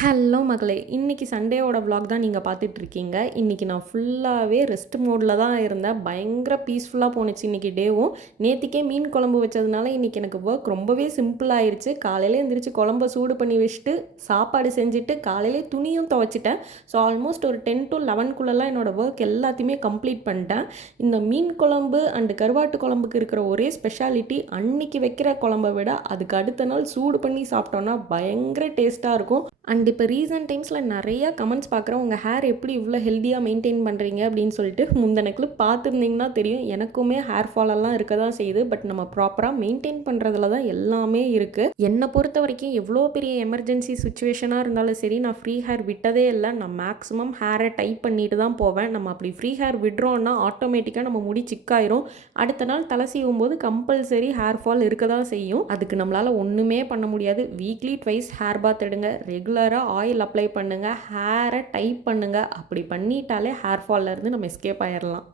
Hello மகளே! இன்னைக்கு சண்டேவோட vlog தான் நீங்க பார்த்துட்ருக்கீங்க. இன்னைக்கு நான் ஃபுல்லாவே ரெஸ்ட் மோட்ல தான் இருந்தேன். பயங்கர பீஸ்ஃபுல்லா போணுச்சு இன்னைக்கு டேவும். நேத்திக்கே மீன் குழம்பு வச்சதுனால இன்னைக்கு எனக்கு ஒர்க் ரொம்பவே சிம்பிள் ஆயிருச்சு. காலையில எந்திரிச்சு குழம்ப சூடு பண்ணி வச்சுட்டு, சாப்பாடு செஞ்சுட்டு, காலையிலே துணியும் துவைச்சுட்டேன். ஸோ ஆல்மோஸ்ட் ஒரு 10 to 11க்குள்ளலாம் என்னோட ஒர்க் எல்லாத்தையுமே கம்ப்ளீட் பண்ணிட்டேன். இந்த மீன் குழம்பு அண்ட் கருவாட்டு குழம்புக்கு இருக்கிற ஒரே ஸ்பெஷாலிட்டி, அன்னைக்கு வைக்கிற குழம்ப விட அதுக்கு அடுத்த நாள் சூடு பண்ணி சாப்பிட்டோம்னா பயங்கர டேஸ்ட்டா இருக்கும். அண்ட் இப்போ ரீசன்ட் டைம்ஸில் நிறையா கமெண்ட்ஸ் பார்க்குறேன், உங்கள் ஹேர் எப்படி இவ்வளோ ஹெல்த்தியாக மெயின்டைன் பண்ணுறீங்க அப்படின்னு சொல்லிட்டு. முந்தின கிளிப் பார்த்துருந்தீங்கன்னா தெரியும், எனக்குமே ஹேர் ஃபாலெல்லாம் இருக்க தான் செய்யுது. பட் நம்ம ப்ராப்பராக மெயின்டைன் பண்ணுறதுல தான் எல்லாமே இருக்குது. என்னை பொறுத்த வரைக்கும் எவ்வளோ பெரிய எமர்ஜென்சி சுச்சுவேஷனாக இருந்தாலும் சரி, நான் ஃப்ரீ ஹேர் விட்டதே இல்லை. நான் மேக்ஸிமம் ஹேரை டைப் பண்ணிட்டு தான் போவேன். நம்ம அப்படி ஃப்ரீ ஹேர் விடுறோன்னா ஆட்டோமேட்டிக்காக நம்ம முடி சிக்காயிரும். அடுத்த நாள் தலை சீவும் போது கம்பல்சரி ஹேர் ஃபால் இருக்க தான் செய்யும். அதுக்கு நம்மளால் ஒன்றுமே பண்ண முடியாது. வீக்லி ட்வைஸ் ஹேர் பாத் எடுங்க, ரெகுலராக ஆயில் அப்ளை பண்ணுங்கள், ஹேரை டைப் பண்ணுங்கள். அப்படி பண்ணிட்டாலே ஹேர் ஃபால்லேருந்து நம்ம எஸ்கேப் ஆயிடலாம்.